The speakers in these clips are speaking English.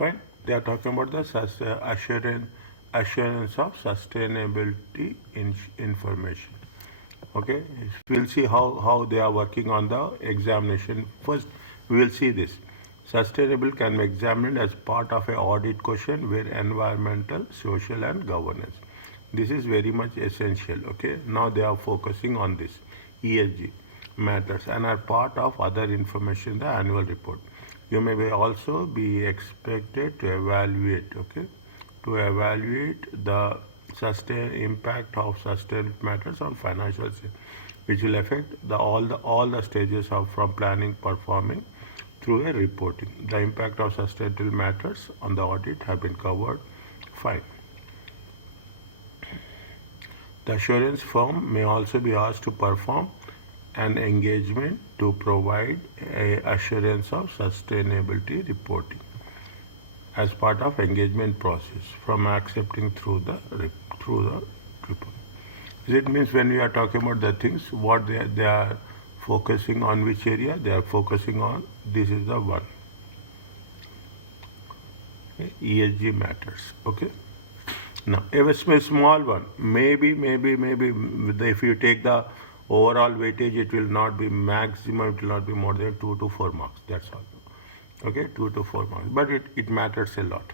Fine. They are talking about the assurance of sustainability information. Okay, we'll see how they are working on the examination. First, we will see this. Sustainable can be examined as part of an audit question where environmental, social, and governance. This is very much essential. Okay, now they are focusing on this ESG matters and are part of other information in the annual report. You may also be expected to evaluate. Okay, to evaluate the impact of sustainable matters on financial, which will affect all the stages of from planning, performing through a reporting. The impact of sustainable matters on the audit have been covered. Fine. The assurance firm may also be asked to perform an engagement to provide a assurance of sustainability reporting as part of engagement process from accepting through the report. It means when we are talking about the things, what they are focusing on, which area they are focusing on, this is the one. Okay. ESG matters. Okay. Now, if a small one, maybe, if you take the overall weightage, it will not be maximum, it will not be more than 2 to 4 marks. That's all. Okay, 2 to 4 marks. But it matters a lot.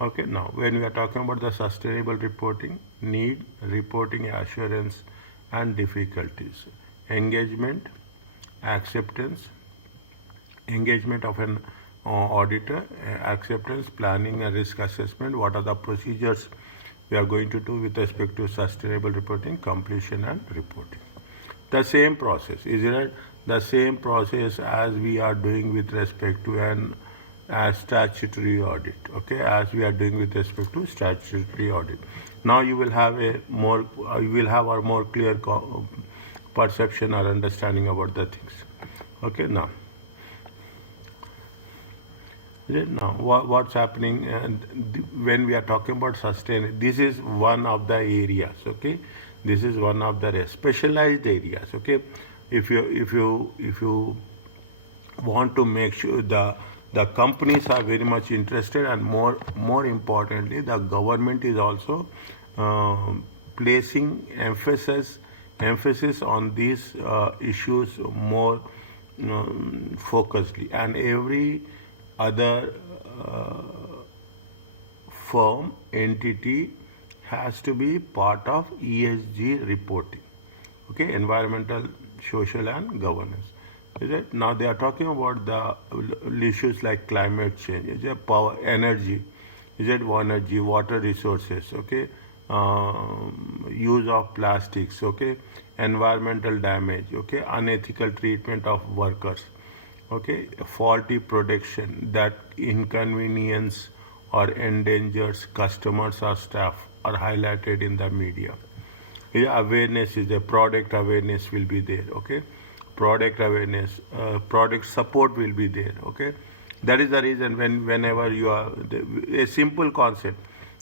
Okay, now when we are talking about the sustainable reporting, need, reporting assurance and difficulties, engagement, acceptance, engagement of an auditor, acceptance, planning and risk assessment, what are the procedures we are going to do with respect to sustainable reporting, completion and reporting. The same process, is it the same process as we are doing with respect to an statutory audit, okay, as we are doing with respect to statutory audit. Now you will have a more clear perception or understanding about the things. Okay, now what's happening when we are talking about sustain, this is one of the areas. Okay, this is one of the specialized areas. Okay, if you want to make sure the companies are very much interested, and more importantly, the government is also placing emphasis on these issues more focusedly, and every other firm entity has to be part of ESG reporting. Okay, environmental, social, and governance. Is it? Now they are talking about the issues like climate change, is it power, energy, is it energy, water resources, okay, use of plastics, okay, environmental damage, okay, unethical treatment of workers, okay, faulty production that inconvenience or endangers customers or staff are highlighted in the media. Awareness is a product awareness will be there, okay. Product awareness, product support will be there. Okay, that is the reason whenever you are a simple concept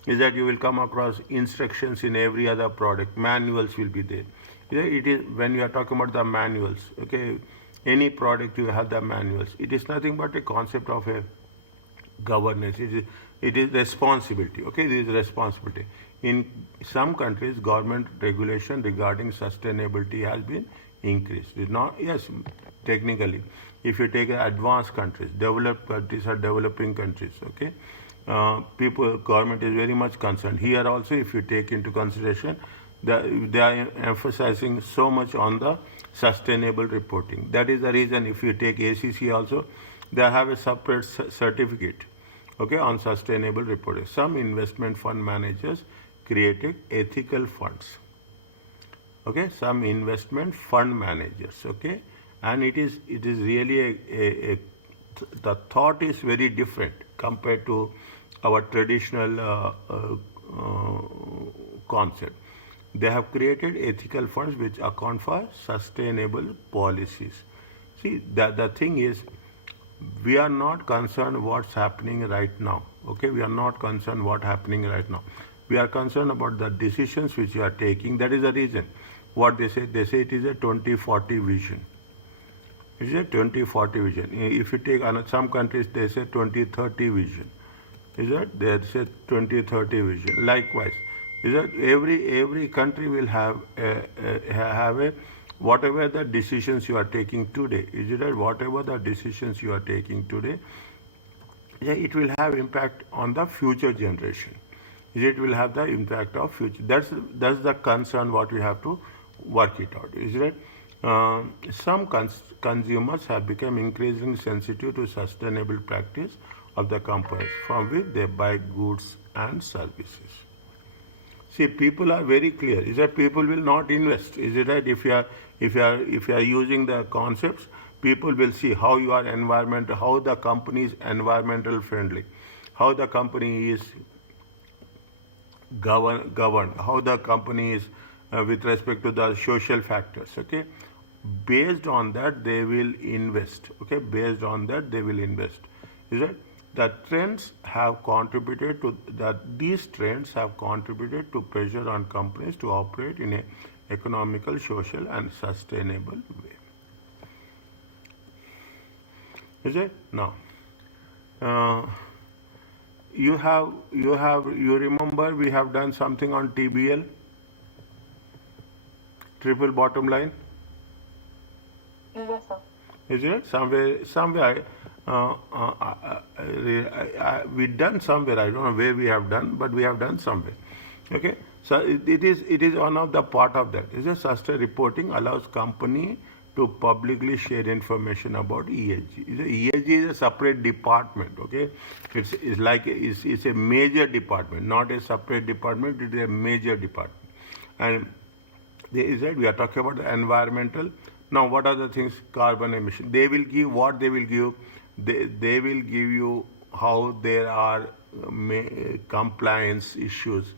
is that you will come across instructions in every other product. Manuals will be there. It is when you are talking about the manuals. Okay, any product you have the manuals. It is nothing but a concept of a governance. It is responsibility. Okay, this is responsibility. In some countries, government regulation regarding sustainability has been increased. It's not, yes, technically, if you take advanced countries, developed countries or developing countries, okay, government is very much concerned. Here also, if you take into consideration, they are emphasizing so much on the sustainable reporting. That is the reason if you take ACCA also, they have a separate certificate, okay, on sustainable reporting. Some investment fund managers created ethical funds. Okay, some investment fund managers, okay, and it is really the thought is very different compared to our traditional concept. They have created ethical funds which account for sustainable policies. See, the thing is, we are not concerned what's happening right now. Okay, we are not concerned what's happening right now. We are concerned about the decisions which you are taking. That is the reason. What they say it is a 2040 vision. It is a 2040 vision. If you take some countries, they say 2030 vision. Is that there's a 2030 vision? Likewise, is that every country will have a whatever the decisions you are taking today. Is it that whatever the decisions you are taking today, yeah, it will have impact on the future generation. It will have the impact of future. That's the concern what we have to work it out. Is it? Some consumers have become increasingly sensitive to sustainable practice of the companies from which they buy goods and services. See, people are very clear. Is that people will not invest? Is it right? If you are using the concepts, people will see how you are environmental, how the company is environmental friendly, how the company is governed, how the company is with respect to the social factors. Okay, based on that they will invest. Okay, based on that they will invest. Is it? The trends have contributed to that. These trends have contributed to pressure on companies to operate in a economical, social, and sustainable way. Is it? Now, you remember we have done something on TBL, triple bottom line. Yes, sir. Is it somewhere? We done somewhere. I don't know where we have done, but we have done somewhere. Okay, so it is one of the part of that. Is a sustainable reporting allows company to publicly share information about ESG. ESG is a separate department. Okay, it's a major department, not a separate department. It is a major department, and we are talking about the environmental. Now, what are the things? Carbon emission. They will give what they will give. They will give you how there are compliance issues.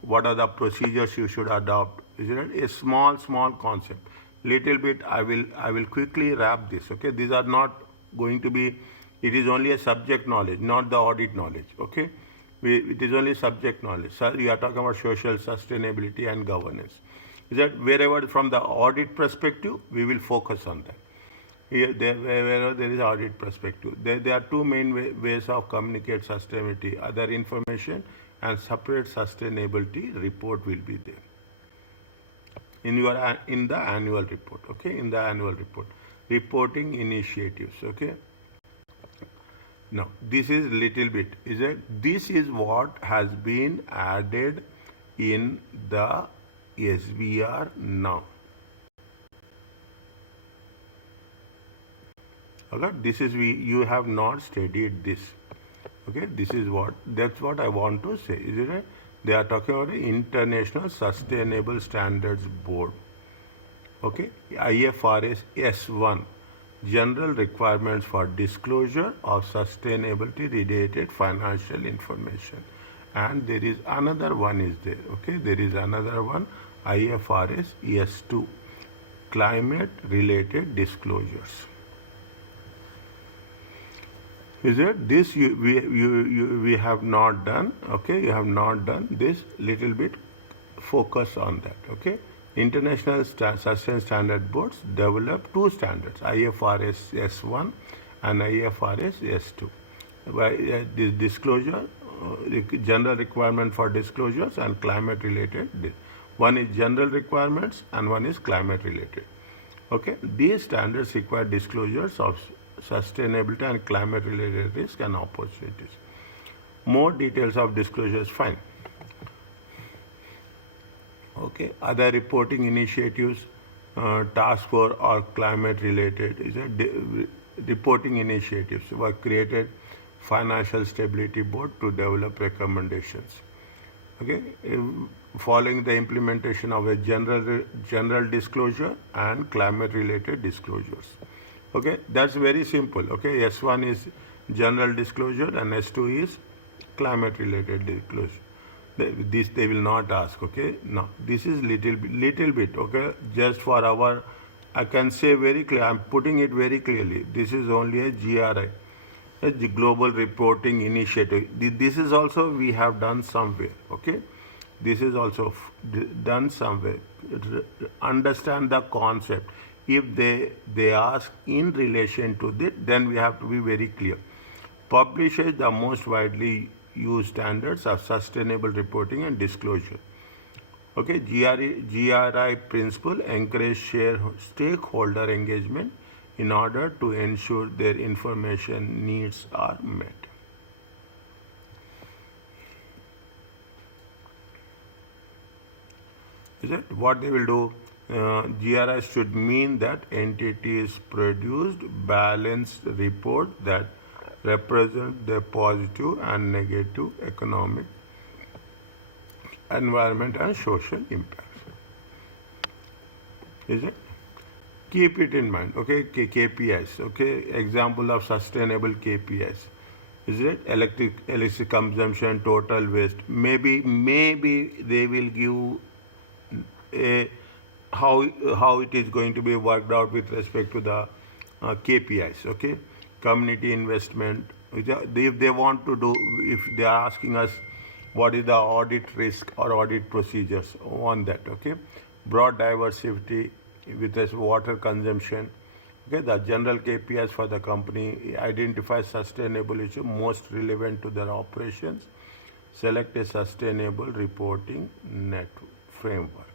What are the procedures you should adopt? Is it a small concept? Little bit. I will quickly wrap this. Okay, these are not going to be. It is only a subject knowledge, not the audit knowledge. Okay, it is only subject knowledge. So you are talking about social sustainability and governance. Is that wherever from the audit perspective, we will focus on that. Wherever there is audit perspective, there are two main ways of communicate sustainability. Other information and separate sustainability report will be there in the annual report. Okay, in the annual report, reporting initiatives. Okay. Now this is little bit. This is what has been added in the SBR now. Okay, this is you have not studied this. Okay, that's what I want to say. Is it right? They are talking about the International Sustainable Standards Board. Okay, IFRS S1, general requirements for disclosure of sustainability related financial information. And there is another one is there. Okay, there is another one, IFRS S2, climate related disclosures. Is it this we have not done? Okay, you have not done this. Little bit focus on that. Okay, International Sustainable Standard Boards develop two standards, IFRS S1 and IFRS S2. This disclosure, general requirement for disclosures and climate related. One is general requirements and one is climate related. Okay, these standards require disclosures of sustainability and climate related risk and opportunities. More details of disclosures, fine. Okay, other reporting initiatives, task force or climate related reporting initiatives were created. Financial Stability Board to develop recommendations. Okay, following the implementation of a general disclosure and climate related disclosures. Okay, that's very simple. Okay, S1 is general disclosure and S2 is climate related disclosure. This they will not ask. Okay, no, this is little bit. Okay, just for our, I can say very clear. I'm putting it very clearly. This is only a GRI, a Global Reporting Initiative. This is also we have done somewhere. Okay, this is also done somewhere. Understand the concept. If they ask in relation to this, then we have to be very clear. Publishes the most widely use standards of sustainable reporting and disclosure. Okay, GRI principle encourage stakeholder engagement in order to ensure their information needs are met. Is it? What they will do? GRI should mean that entities produced balanced report that represent the positive and negative economic, environment and social impacts. Is it? Keep it in mind. Okay, KPIs. Okay, example of sustainable KPIs. Is it electric consumption, total waste? Maybe they will give a how it is going to be worked out with respect to the KPIs. Okay, community investment. If they want to do, if they are asking us what is the audit risk or audit procedures on that. Okay, broad diversity with this water consumption. Okay, the general KPIs for the company identify sustainable issue most relevant to their operations. Select a sustainable reporting net framework.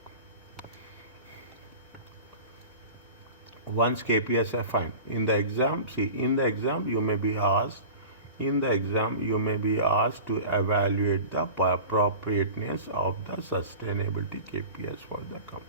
Once KPIs are fine. In the exam, you may be asked, to evaluate the appropriateness of the sustainability KPIs for the company.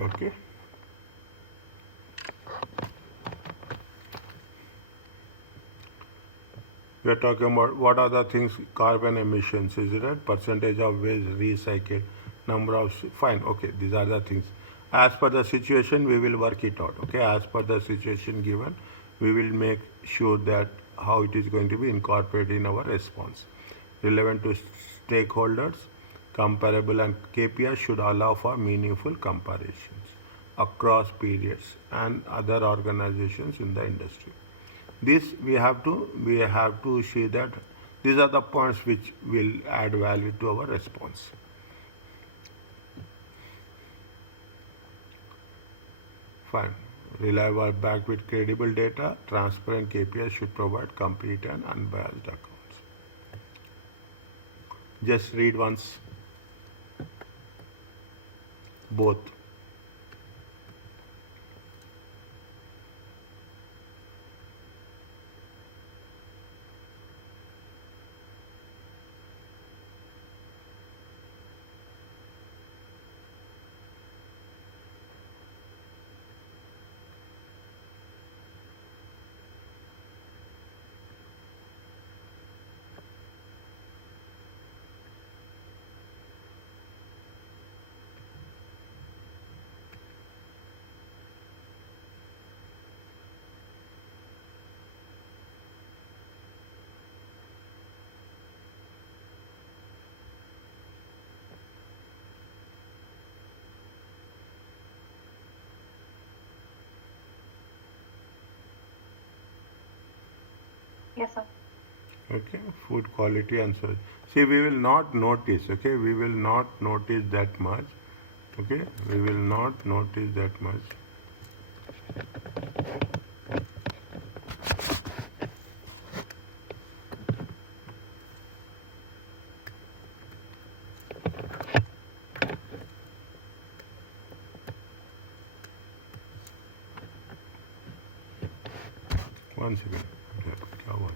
Okay. We are talking about what are the things, carbon emissions, is it right? Percentage of waste recycled, number of, fine, okay, these are the things. As per the situation, we will work it out, okay? As per the situation given, we will make sure that how it is going to be incorporated in our response. Relevant to stakeholders, comparable and KPI should allow for meaningful comparisons across periods and other organizations in the industry. This we have to see that these are the points which will add value to our response. Fine. Reliable backed with credible data, transparent KPIs should provide complete and unbiased accounts. Just read once. Both. Yes, sir. Okay, food quality and so. See, we will not notice, okay, we will not notice that much, okay, we will not notice that much. One second. क्या हुआ?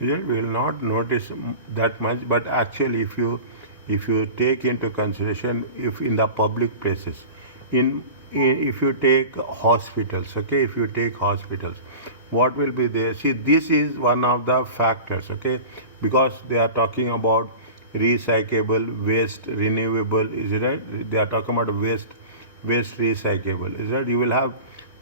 We will not notice that much, but actually, if you take into consideration, if in the public places, if you take hospitals, okay, if you take hospitals, what will be there? See, this is one of the factors, okay, because they are talking about recyclable, waste, renewable, is it right? They are talking about waste recyclable, is that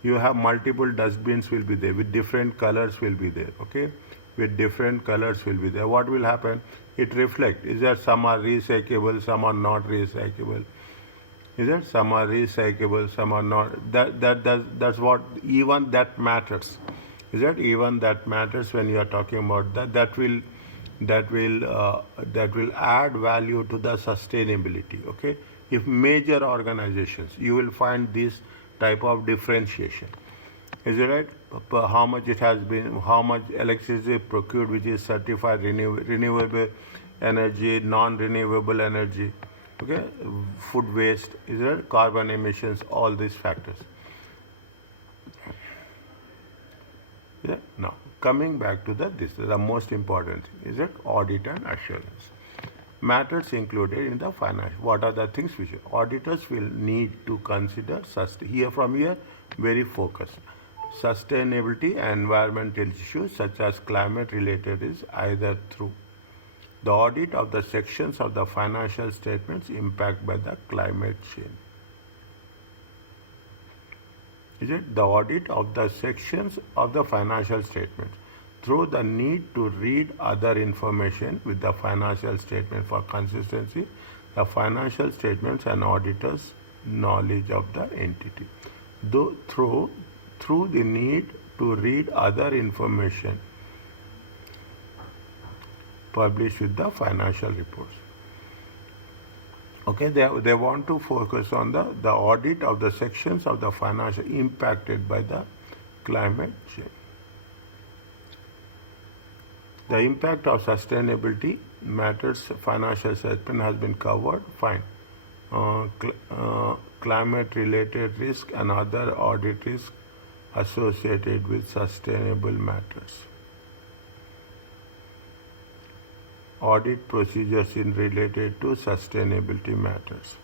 you have multiple dustbins will be there with different colors will be there, okay? With different colors will be there. What will happen? It reflect. Is that some are recyclable, some are not recyclable? Is it? Some are recyclable, some are not. That's what even that matters. Is that even that matters when you are talking about that? That will add value to the sustainability. Okay. If major organizations, you will find this type of differentiation. Is it right? How much it has been, how much electricity procured, which is certified renewable energy, non-renewable energy, okay, food waste, is it? Carbon emissions, all these factors. Yeah. Now, coming back to this is the most important thing, is it? Audit and assurance. Matters included in the finance. What are the things which auditors will need to consider? Here, very focused. Sustainability and environmental issues such as climate related is either through the audit of the sections of the financial statements impacted by the climate change. Is it the audit of the sections of the financial statements through the need to read other information with the financial statement for consistency, the financial statements and auditors' knowledge of the entity. Though through the need to read other information published with the financial reports. Okay, they want to focus on the audit of the sections of the financial impacted by the climate change. The impact of sustainability matters financial statement has been covered, fine. Climate related risk and other audit risk associated with sustainable matters. Audit procedures in related to sustainability matters.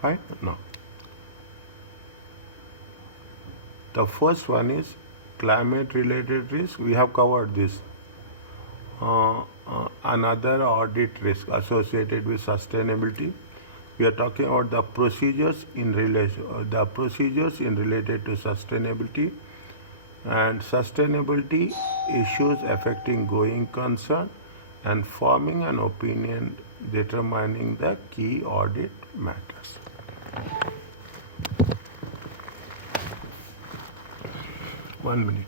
Fine? No. The first one is climate related risk. We have covered this. Another audit risk associated with sustainability. We are talking about the procedures in relation, related to sustainability and sustainability issues affecting going concern and forming an opinion determining the key audit matters. One minute.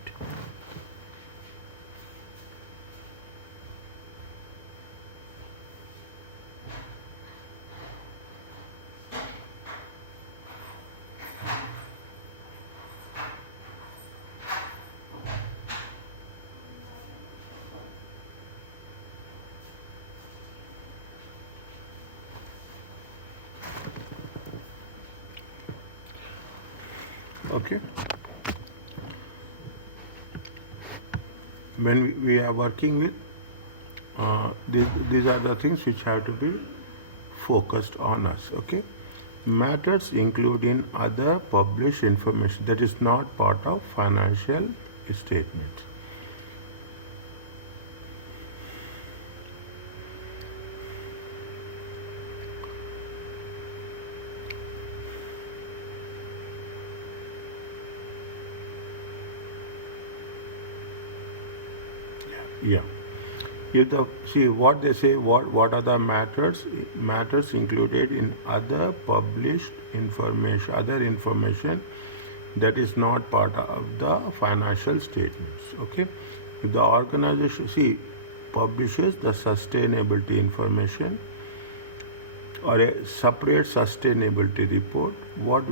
Okay. When we are working with these are the things which have to be focused on us. Okay. Matters include in other published information that is not part of financial statements. Yeah. See what they say. What are the matters? Matters included in other published information, other information that is not part of the financial statements. Okay. If the organization publishes the sustainability information or a separate sustainability report, what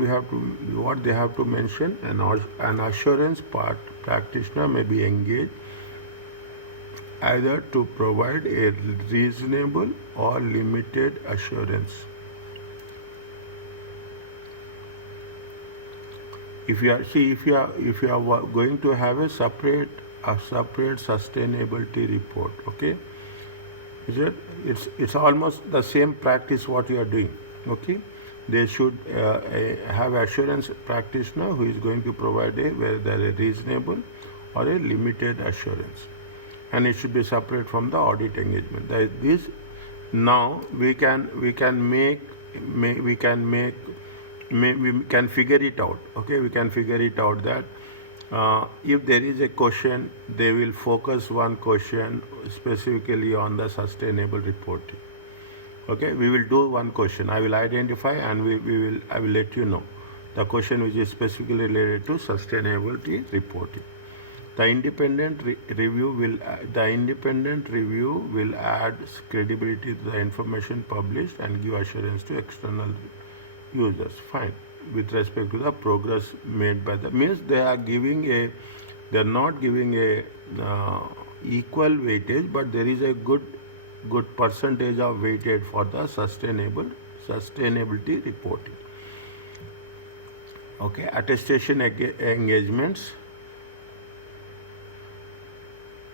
they have to mention, an assurance practitioner may be engaged either to provide a reasonable or limited assurance. If you are going to have a separate sustainability report, okay, Is it? It's almost the same practice what you are doing. Okay, they should have assurance practitioner who is going to provide whether a reasonable or a limited assurance, and it should be separate from the audit engagement. This now we can figure it out. Okay, we can figure it out that if there is a question, they will focus one question specifically on the sustainable reporting. Okay, we will do one question. I will identify and I will let you know the question which is specifically related to sustainability reporting. The independent review will add credibility to the information published and give assurance to external users. Fine. With respect to the progress made by the means they are not giving a equal weightage, but there is a good percentage of weightage for the sustainability reporting. Okay, attestation engagements.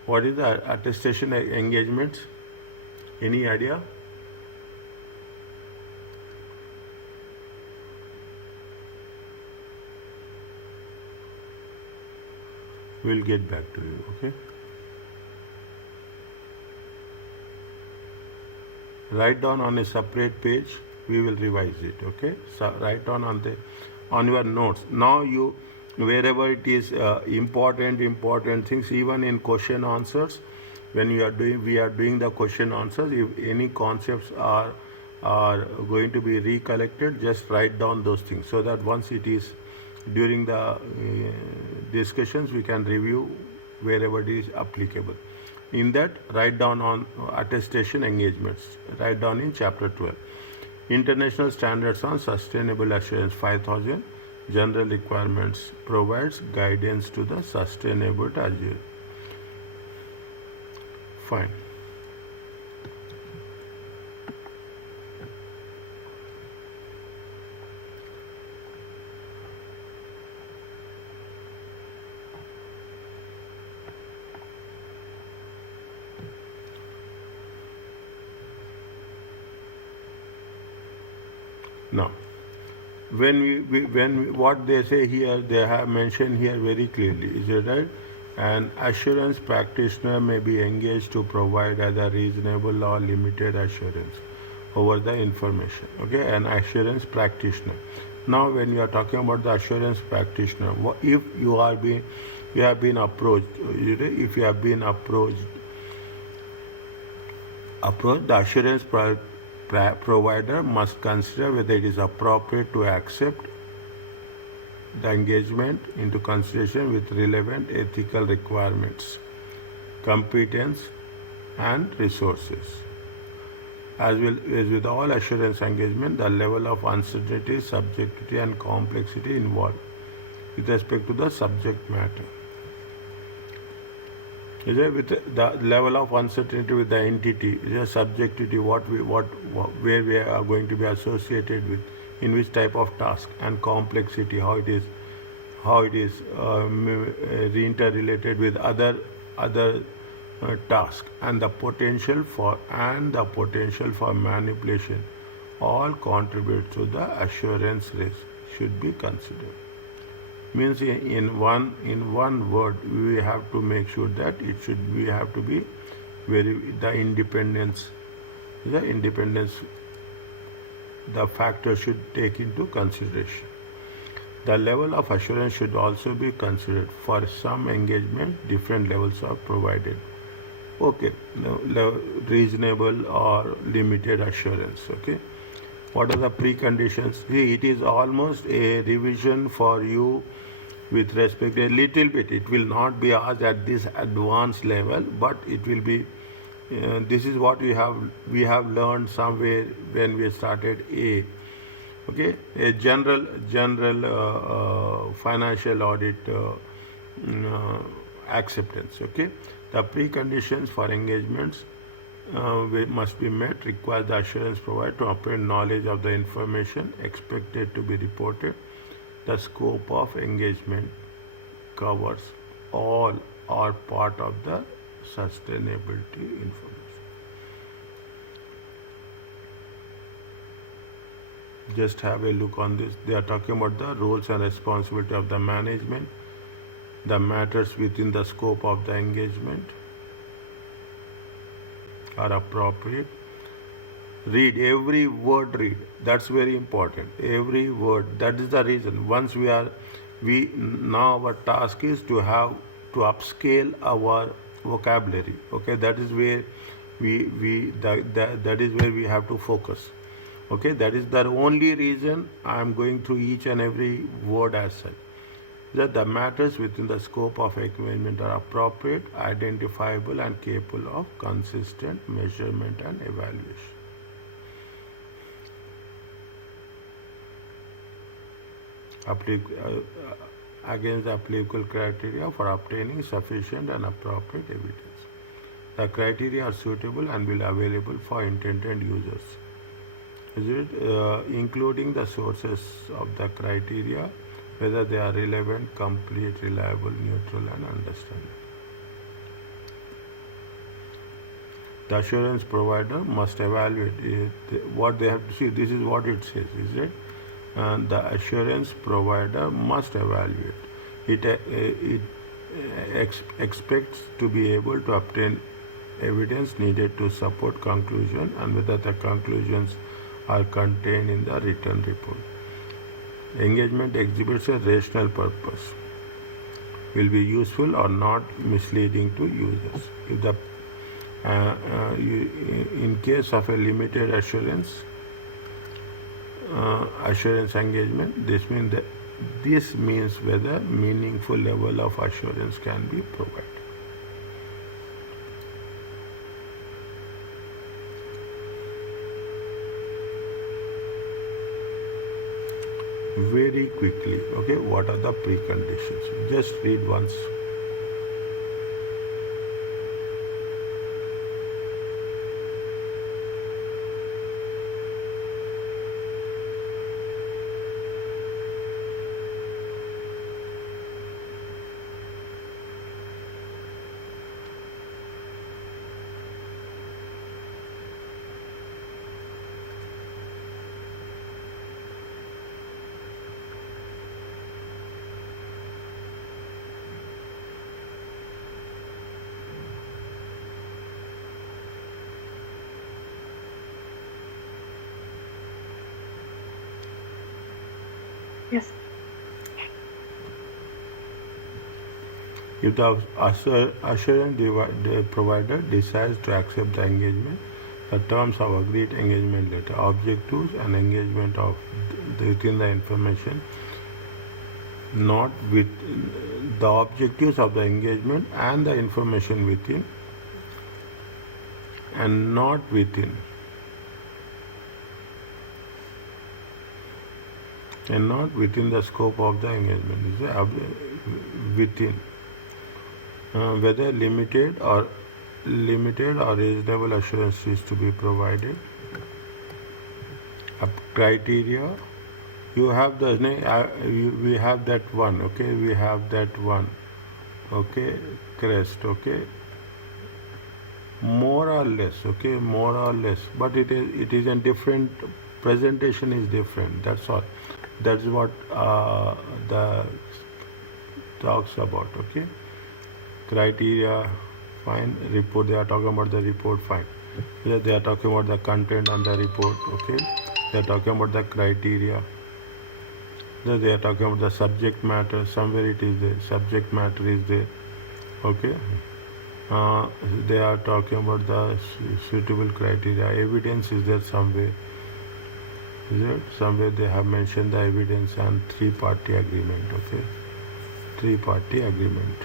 What is the attestation engagements? Any idea? We'll get back to you. Okay. Write down on a separate page. We will revise it. Okay. So write down on your notes. Now you, wherever it is important things, even in question answers, when we are doing the question answers, if any concepts are going to be recollected, just write down those things so that once it is during the discussions we can review wherever it is applicable. In that, write down on attestation engagements. Write down in chapter 12. International standards on sustainable assurance 5000. General requirements provides guidance to the sustainable assurance. Fine. Now, what they say here, they have mentioned here very clearly, is it right? An assurance practitioner may be engaged to provide either reasonable or limited assurance over the information. Okay, an assurance practitioner. Now, when you are talking about the assurance practitioner, if you have been approached, if you have been approached, the assurance provider must consider whether it is appropriate to accept the engagement into consideration with relevant ethical requirements, competence, and resources. As well as with all assurance engagement, the level of uncertainty, subjectivity, and complexity involved with respect to the subject matter. Is it with the level of uncertainty with the entity, is a subjectivity, where we are going to be associated with, in which type of task, and complexity, how it is interrelated with other tasks, and the potential for manipulation, all contribute to the assurance risk should be considered. Means in one word, we have to make sure that we have to be the independence, the factor should take into consideration. The level of assurance should also be considered. For some engagement, different levels are provided. Okay, reasonable or limited assurance. Okay, what are the preconditions? See, it is almost a revision for you with respect a little bit. It will not be asked at this advanced level, but it will be. This is what we have learned somewhere when we started A. Okay, a general financial audit acceptance. Okay, the preconditions for engagements must be met. Require the assurance provided to obtain knowledge of the information expected to be reported. The scope of engagement covers all or part of the sustainability information. just have a look on this. They are talking about the roles and responsibility of the management, the matters within the scope of the engagement are appropriate. Read every word, read. That's very important. Every word. That is the reason. Once we now our task is to upscale our vocabulary. Okay, that is where that is where we have to focus. Okay, that is the only reason I am going through each and every word as such. That the matters within the scope of engagement are appropriate, identifiable, and capable of consistent measurement and evaluation. Against the applicable criteria for obtaining sufficient and appropriate evidence. The criteria are suitable and will be available for intended users. Is it including the sources of the criteria, whether they are relevant, complete, reliable, neutral, and understandable. The assurance provider must evaluate what they have to see. This is what it says, is it? And the assurance provider must evaluate. It expects to be able to obtain evidence needed to support conclusion and whether the conclusions are contained in the written report. Engagement exhibits a rational purpose, will be useful or not misleading to users. If the in case of a limited assurance engagement, this means whether meaningful level of assurance can be provided. Very quickly, okay, what are the preconditions? Just read once. Yes. If the assurance provider decides to accept the engagement, the terms of agreed engagement letter, objectives and engagement of within the information, not with the objectives of the engagement and the information within, and not within. And not within the scope of the engagement, within. Whether limited or reasonable assurance is to be provided. Criteria, you have we have that one, okay, we have that one, okay, crest, okay, more or less, okay, more or less, but it is a different presentation is different, that's all. That's what the talks about, okay. Criteria, fine. Report, they are talking about the report, fine. They are talking about the content on the report, okay. They are talking about the criteria. They are talking about the subject matter. Somewhere it is there. Subject matter is there, okay. They are talking about the suitable criteria. Evidence is there somewhere. Is it? Somewhere they have mentioned the evidence and three-party agreement, okay. Three-party agreement.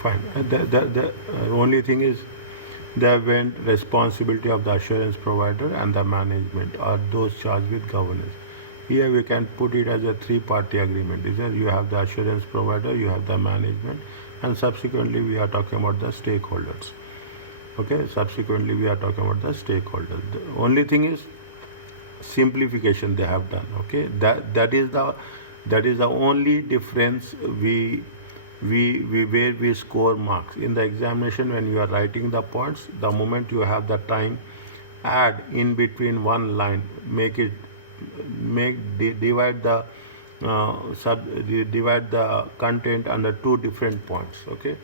Fine. The only thing is the event responsibility of the assurance provider and the management are those charged with governance. Here we can put it as a three-party agreement. Is there? You have the assurance provider, you have the management, and subsequently we are talking about the stakeholders. Okay, subsequently we are talking about the stakeholders. The only thing is simplification they have done. Okay, that is the only difference we where we score marks. In the examination, when you are writing the points, the moment you have the time, add in between one line, divide the divide the content under two different points. Okay,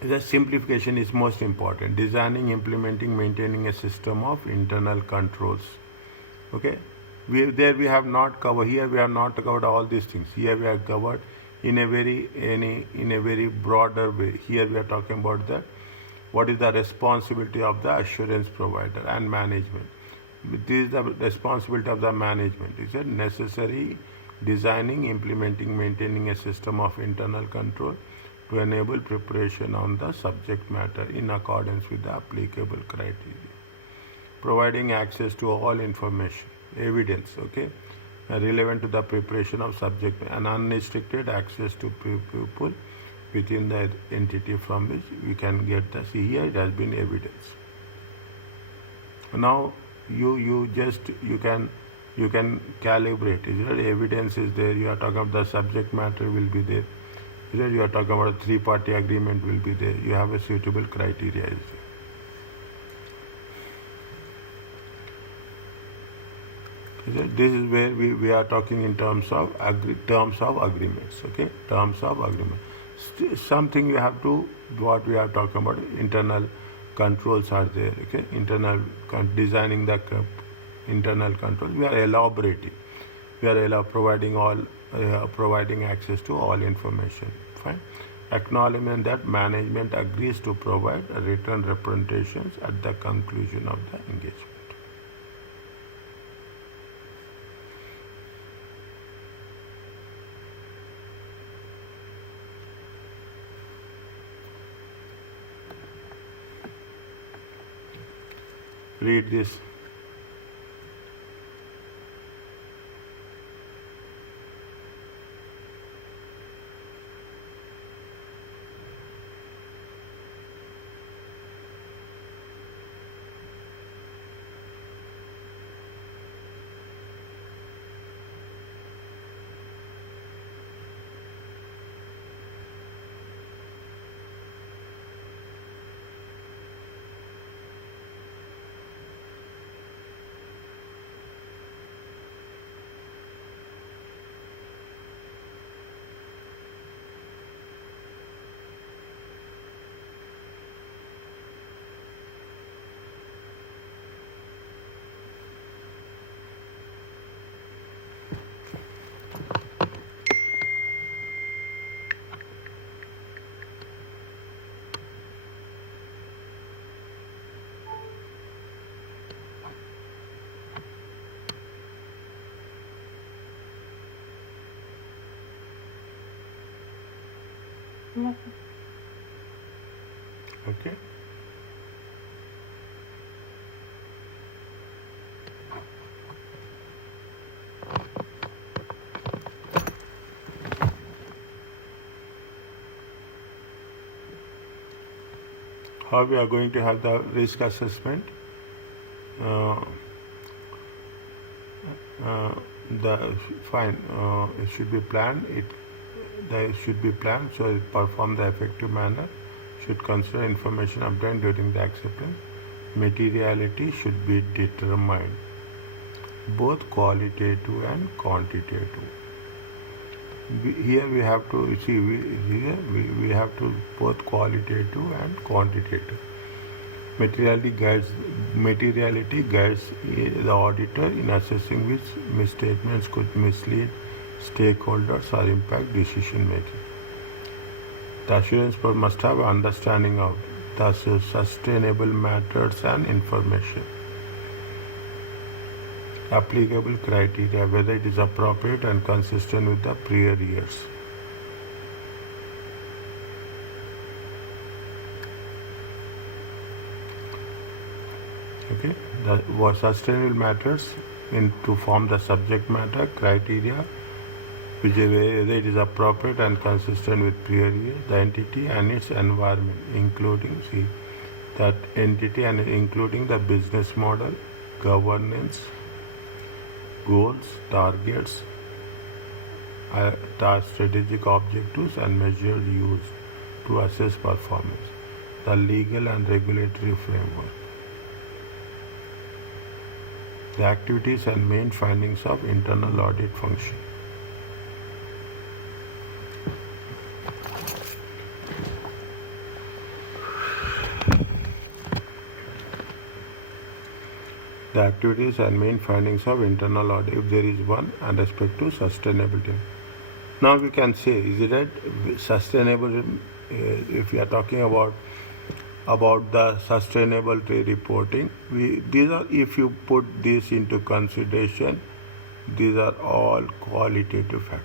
the simplification is most important. Designing, implementing, maintaining a system of internal controls. Okay, we have not covered here. We have not covered all these things. Here we have covered in a very broader way. Here we are talking about that. What is the responsibility of the assurance provider and management? This is the responsibility of the management. Is it necessary designing, implementing, maintaining a system of internal control to enable preparation on the subject matter in accordance with the applicable criteria, providing access to all information, evidence, okay, relevant to the preparation of subject and unrestricted access to people within the entity from which we can get the, see here it has been evidence. Now you can calibrate. Is there evidence is there? You are talking about the subject matter will be there. Is there you are talking about a three-party agreement will be there. You have a suitable criteria. Is there? This is where we are talking in terms of agreements. Okay, terms of agreement. Something you have to, what we are talking about, internal controls are there. Okay, designing the internal controls. We are elaborating. We are providing access to all information. Fine. Acknowledgement that management agrees to provide written representations at the conclusion of the engagement. Read this. Yes, Okay. How we are going to have the risk assessment? Uh, the fine. It should be planned. It should be planned so it perform the effective manner. Should consider information obtained during the acceptance. Materiality should be determined, both qualitative and quantitative. Here we have to see. We have to both qualitative and quantitative. Materiality guides the auditor in assessing which misstatements could mislead stakeholders or impact decision making. The assurance board must have understanding of the sustainable methods and information. Applicable criteria, whether it is appropriate and consistent with the prior years. Okay, what sustainable matters to form the subject matter criteria, which whether it is appropriate and consistent with prior years, the entity and its environment, including that entity and including the business model, governance, goals, targets, the strategic objectives and measures used to assess performance, the legal and regulatory framework, the activities and main findings of internal audit function. The activities and main findings of internal audit, if there is one, and respect to sustainability. Now we can say, is it right? Sustainable, if we are talking about the sustainability reporting, these are, if you put this into consideration, these are all qualitative factors.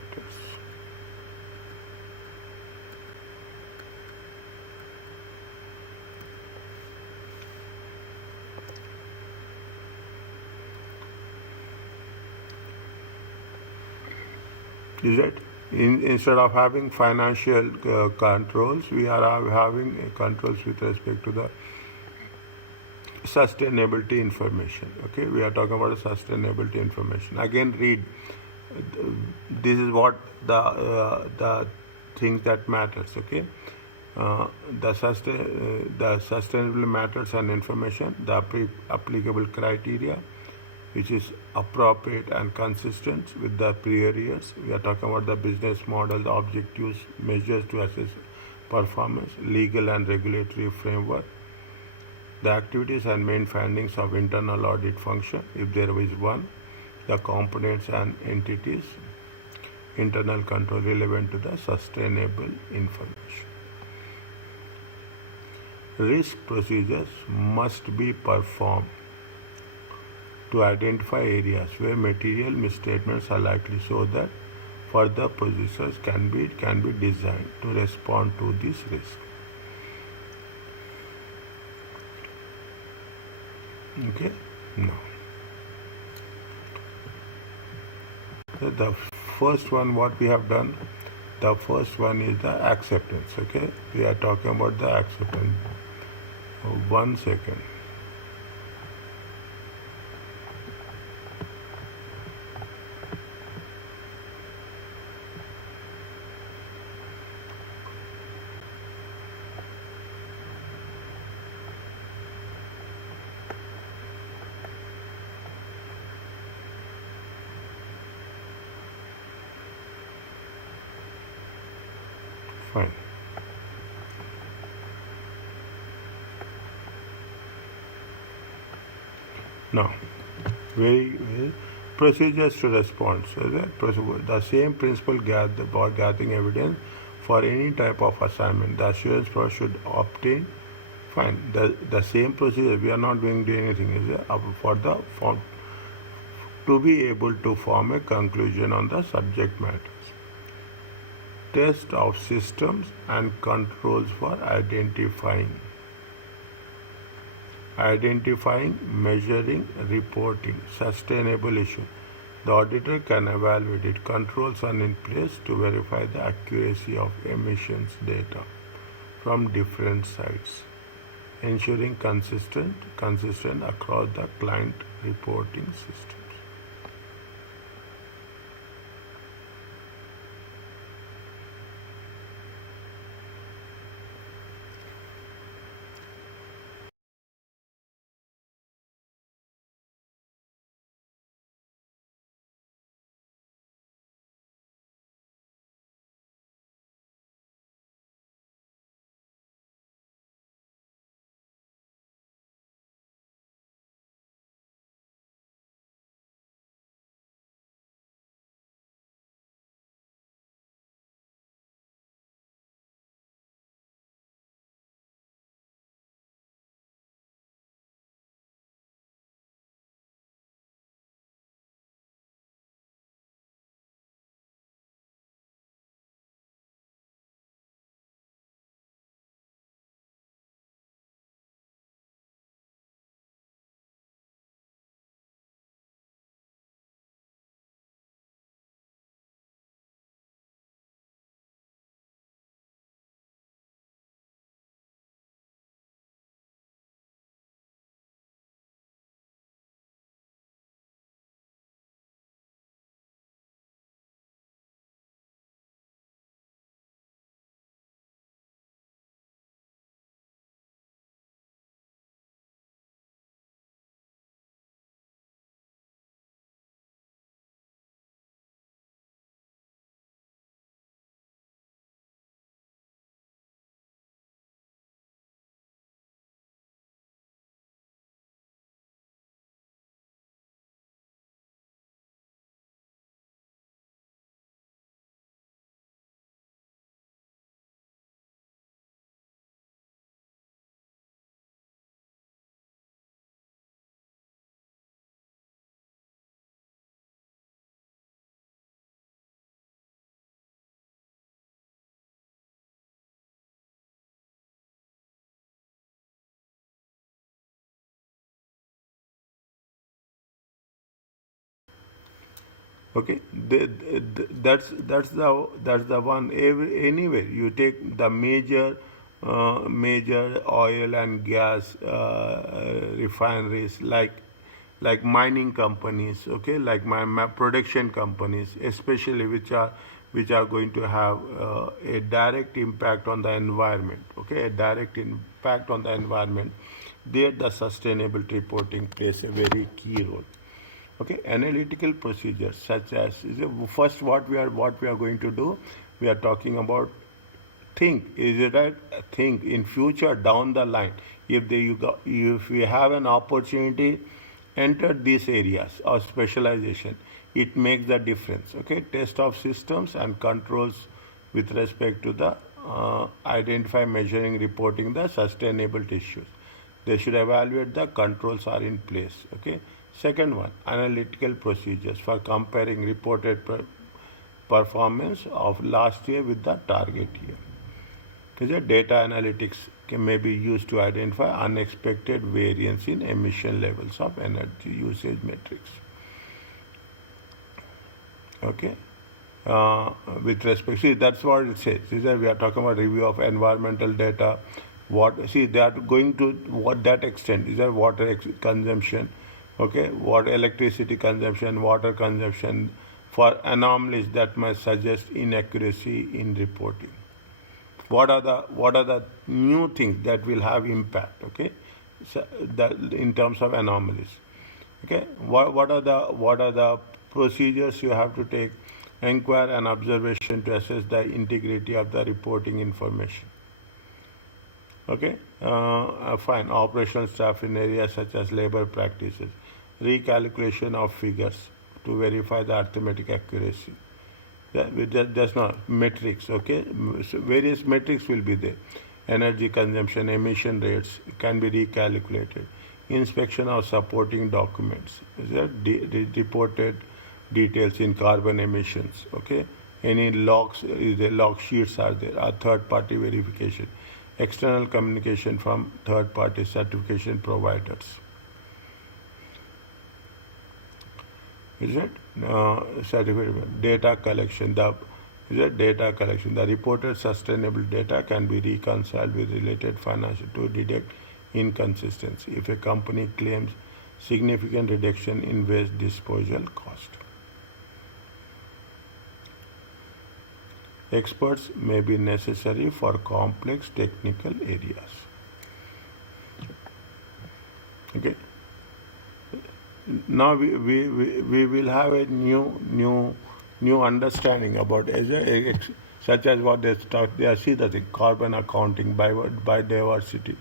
Is it? Instead of having financial controls, we are having controls with respect to the sustainability information. Okay, we are talking about sustainability information. Again, read. This is what the things that matters. Okay, the sustainable matters and information, the applicable criteria, which is appropriate and consistent with the prior years. We are talking about the business model, the objectives, measures to assess performance, legal and regulatory framework, the activities and main findings of internal audit function, if there is one, the components and entities, internal control relevant to the sustainable information. Risk procedures must be performed to identify areas where material misstatements are likely, so that further procedures can be designed to respond to this risk. Okay, now so the first one, what we have done, the first one is the acceptance. Okay, we are talking about the acceptance. 1 second. Fine. Now, very procedures to respond. So the same principle for gathering evidence for any type of assignment. The assurance process should obtain. Fine. The same procedure. We are not going to do anything. Is it for the form to be able to form a conclusion on the subject matters. Test of systems and controls for identifying, measuring, reporting sustainable issue. The auditor can evaluate it. Controls are in place to verify the accuracy of emissions data from different sites, ensuring consistent across the client reporting system. Okay, that's the one. Anywhere you take the major oil and gas refineries, like mining companies, okay, like my production companies, especially which are going to have a direct impact on the environment, okay, a direct impact on the environment. There, the sustainability reporting plays a very key role. Okay, analytical procedures such as first what we are going to do. We are talking about think, is it right? Think in future down the line, if we have an opportunity, enter these areas of specialization. It makes the difference. Okay, test of systems and controls with respect to the identify, measuring, reporting the sustainable issues. They should evaluate the controls are in place. Okay, second one, analytical procedures for comparing reported performance of last year with the target year. Okay, data analytics may be used to identify unexpected variance in emission levels of energy usage metrics. Okay. With respect, see, that's what it says. See, that we are talking about review of environmental data. They are going to what that extent is that water consumption, okay, what electricity consumption, water consumption, for anomalies that might suggest inaccuracy in reporting. What are the new things that will have impact? Okay, so that in terms of anomalies. Okay, what are the procedures you have to take? Inquire and observation to assess the integrity of the reporting information. Okay, fine. Operational staff in areas such as labor practices, recalculation of figures to verify the arithmetic accuracy. Yeah, just not metrics. Okay, so various metrics will be there. Energy consumption, emission rates can be recalculated. Inspection of supporting documents. Is that reported details in carbon emissions? Okay, any logs, the log sheets are there. Third party verification, external communication from third party certification providers. Is it certificate data collection? Data collection. The reported sustainable data can be reconciled with related financial to detect inconsistency if a company claims significant reduction in waste disposal cost. Experts may be necessary for complex technical areas. Okay. Now we will have a new understanding about such as what they see the thing, carbon accounting, biodiversity,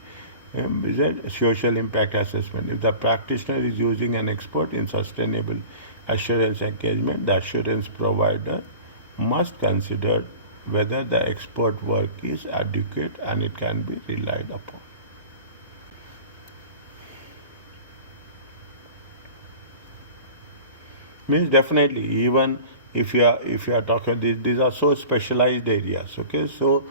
is that social impact assessment. If the practitioner is using an expert in sustainable assurance engagement, the assurance provider must consider whether the expert work is adequate and it can be relied upon. Means definitely, even if you are talking, these are so specialized areas. Okay, so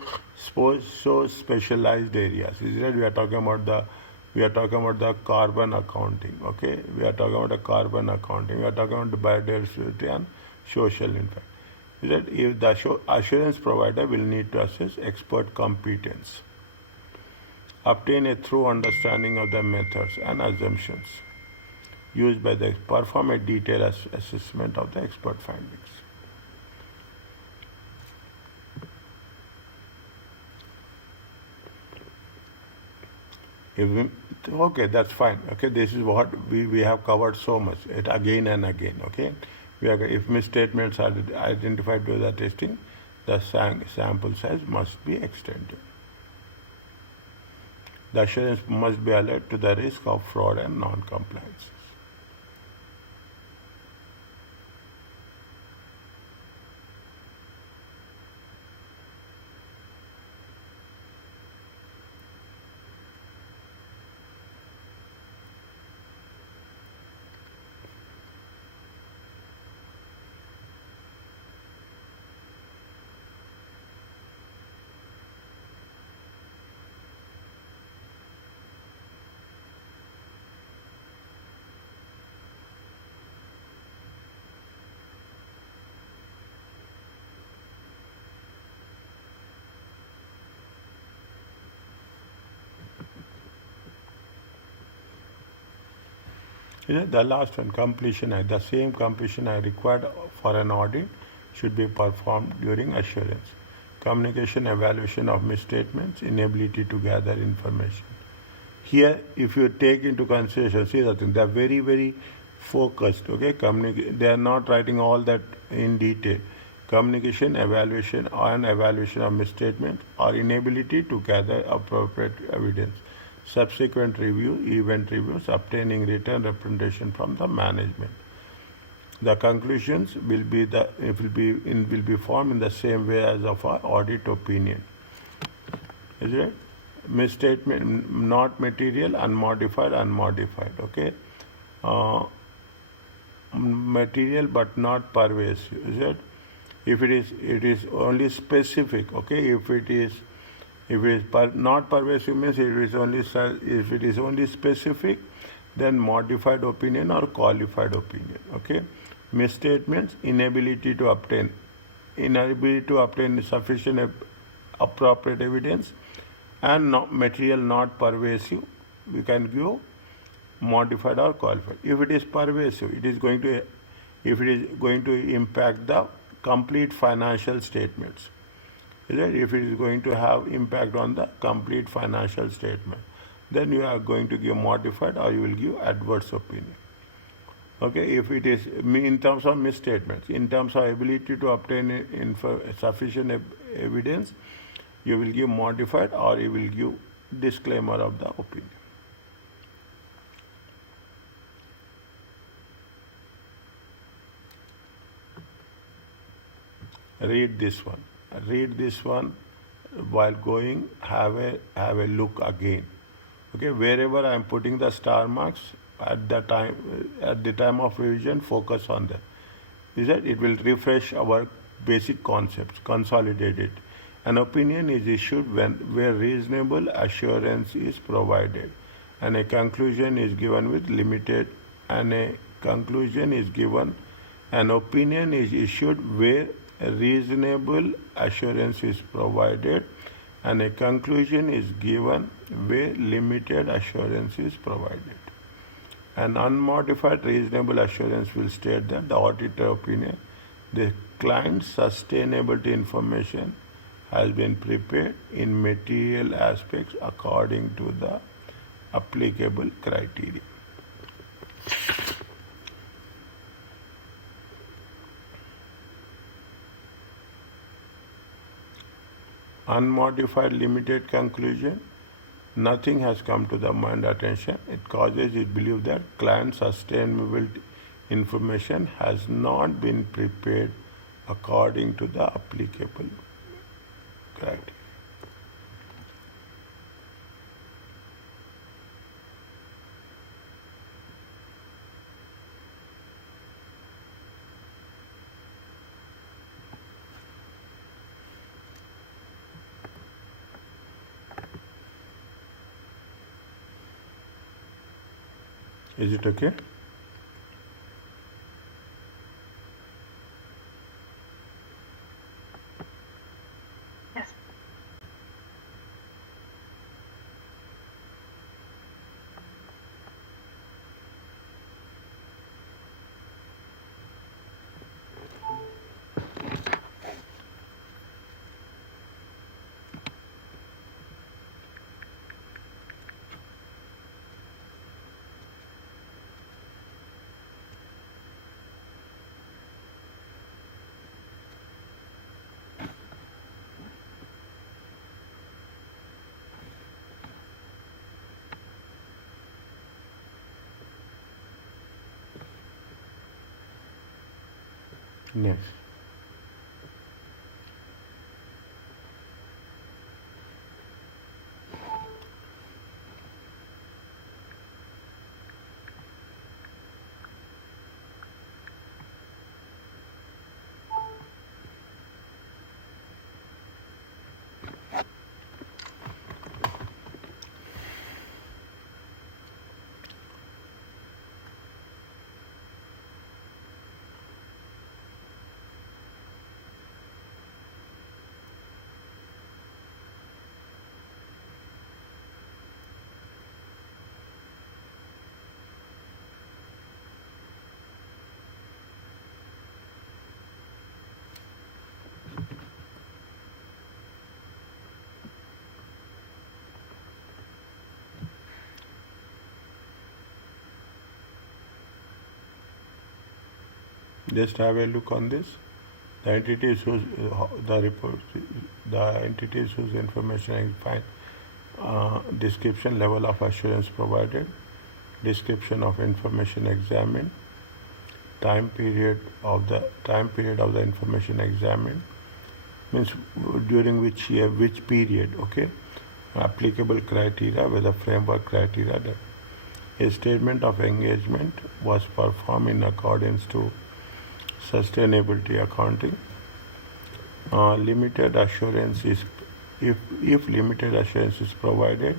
specialized areas. Is that we are talking about the carbon accounting. Okay, we are talking about the carbon accounting. We are talking about the biodiversity and social impact. Is that if the assurance provider will need to assess expert competence, obtain a thorough understanding of the methods and assumptions used by the perform a detailed assessment of the expert findings. Okay, that's fine. Okay, this is what we have covered so much it again and again. Okay, if misstatements are identified by the testing, the sample size must be extended. The assurance must be alert to the risk of fraud and non-compliance. The last one, completion act. The same completion act required for an audit should be performed during assurance. Communication, evaluation of misstatements, inability to gather information. Here, if you take into consideration, see that thing, they are very, very focused, okay? They are not writing all that in detail. Communication, evaluation, and evaluation of misstatements or inability to gather appropriate evidence. Subsequent review, event reviews, obtaining written representation from the management. The conclusions will be formed in the same way as of our audit opinion. Is it? Misstatement not material, unmodified, unmodified. Okay. Material but not pervasive. Is it? If it is only specific. Okay. If it is not pervasive means if it is only specific, then modified opinion or qualified opinion. Okay. Misstatements, inability to obtain sufficient appropriate evidence, and material not pervasive, we can give modified or qualified. If it is pervasive, it is going to impact the complete financial statements. Right? If it is going to have impact on the complete financial statement, then you are going to give modified or you will give adverse opinion. Okay, if it is in terms of misstatements, in terms of ability to obtain sufficient evidence, you will give modified or you will give disclaimer of the opinion. Read this one. Read this one while going. Have a look again. Okay, wherever I am putting the star marks at the time of revision, focus on that. Is that it will refresh our basic concepts, consolidate it. An opinion is issued where reasonable assurance is provided, and a conclusion is given with limited. And a conclusion is given. An opinion is issued where reasonable assurance is provided, and a conclusion is given where limited assurance is provided. An unmodified reasonable assurance will state that the auditor opinion, the client's sustainability information has been prepared in material aspects according to the applicable criteria. Unmodified limited conclusion, nothing has come to the mind attention. It causes it believe that client sustainability information has not been prepared according to the applicable criteria. Is it okay? Yes. Next. Just have a look on this. The entities whose the report, the entities whose information is fine. Description, level of assurance provided, description of information examined, time period of the information examined, means during which year, which period, okay, applicable criteria with the framework criteria that a statement of engagement was performed in accordance to sustainability accounting. Limited assurance is if limited assurance is provided,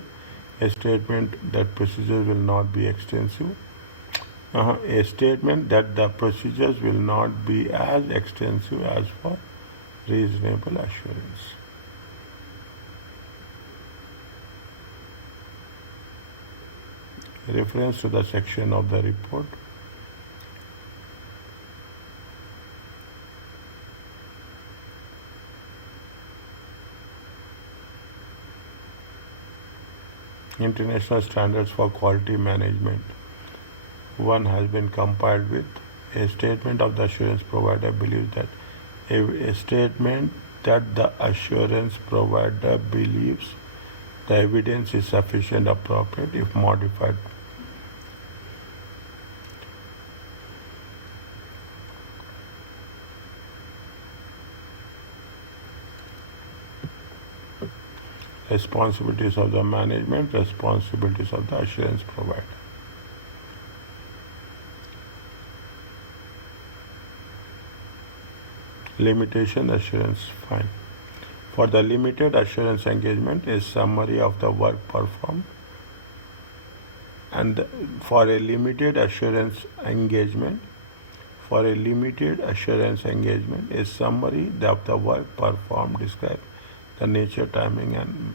a statement that procedures will not be extensive. A statement that the procedures will not be as extensive as for reasonable assurance. Reference to the section of the report. International standards for quality management. One has been compiled with a statement of the assurance provider believes that a statement that the assurance provider believes the evidence is sufficient appropriate if modified. Responsibilities of the management, responsibilities of the assurance provider. Limitation assurance, fine. For the limited assurance engagement, a summary of the work performed, and for a limited assurance engagement, a summary of the work performed describe the nature, timing, and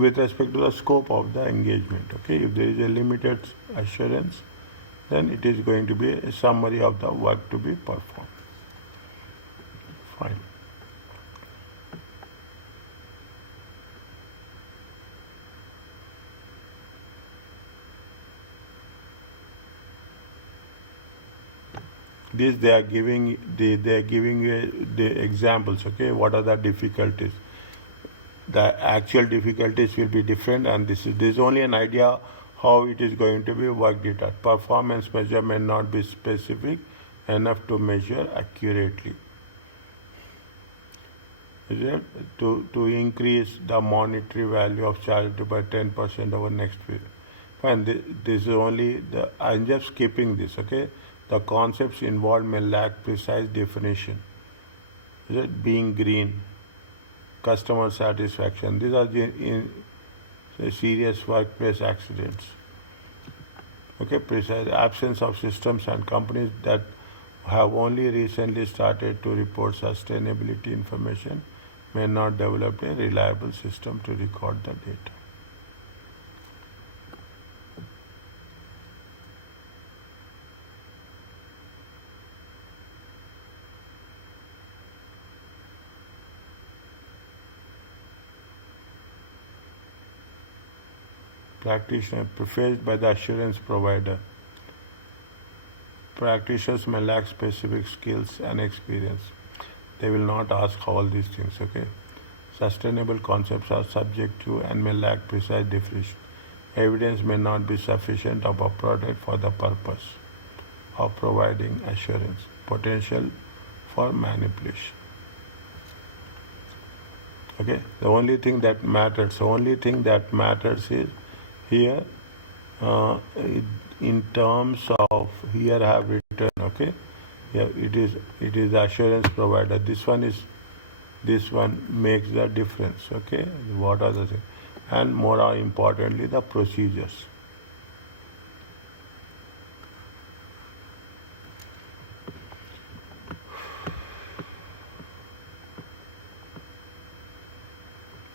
with respect to the scope of the engagement. Okay, if there is a limited assurance, then it is going to be a summary of the work to be performed. Fine. This they are giving you the examples. Okay, what are the difficulties? The actual difficulties will be different, and this is only an idea how it is going to be worked it out. Performance measure may not be specific enough to measure accurately. Is it to increase the monetary value of charity by 10% over next period? Fine. This is only the. I'm just skipping this. Okay. The concepts involved may lack precise definition. Is it being green? Customer satisfaction. These are the serious workplace accidents. Okay, precise absence of systems and companies that have only recently started to report sustainability information may not develop a reliable system to record the data. Practitioner prefaced by the assurance provider. Practitioners may lack specific skills and experience. They will not ask all these things, okay? Sustainable concepts are subjective and may lack precise definition. Evidence may not be sufficient of a product for the purpose of providing assurance. Potential for manipulation. Okay? The only thing that matters is here in terms of here I have written, okay, yeah, it is assurance provider. This one makes the difference. Okay, what are the things, and more importantly the procedures.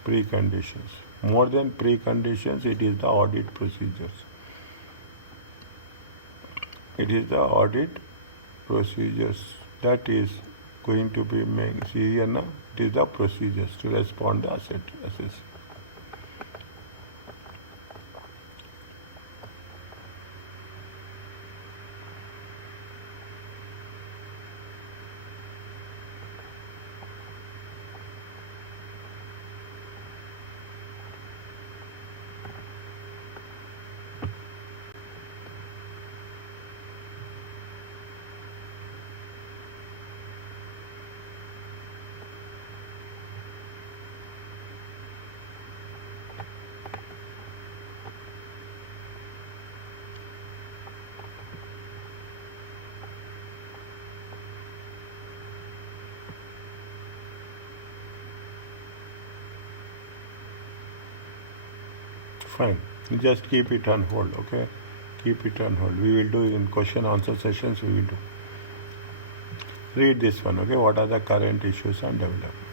Preconditions. More than preconditions, it is the audit procedures. It is the audit procedures that is going to be made. See here now, it is the procedures to respond to asset assessment. Fine. Just keep it on hold, okay? Keep it on hold. We will do in question answer sessions, we will do. Read this one, okay? What are the current issues and developments?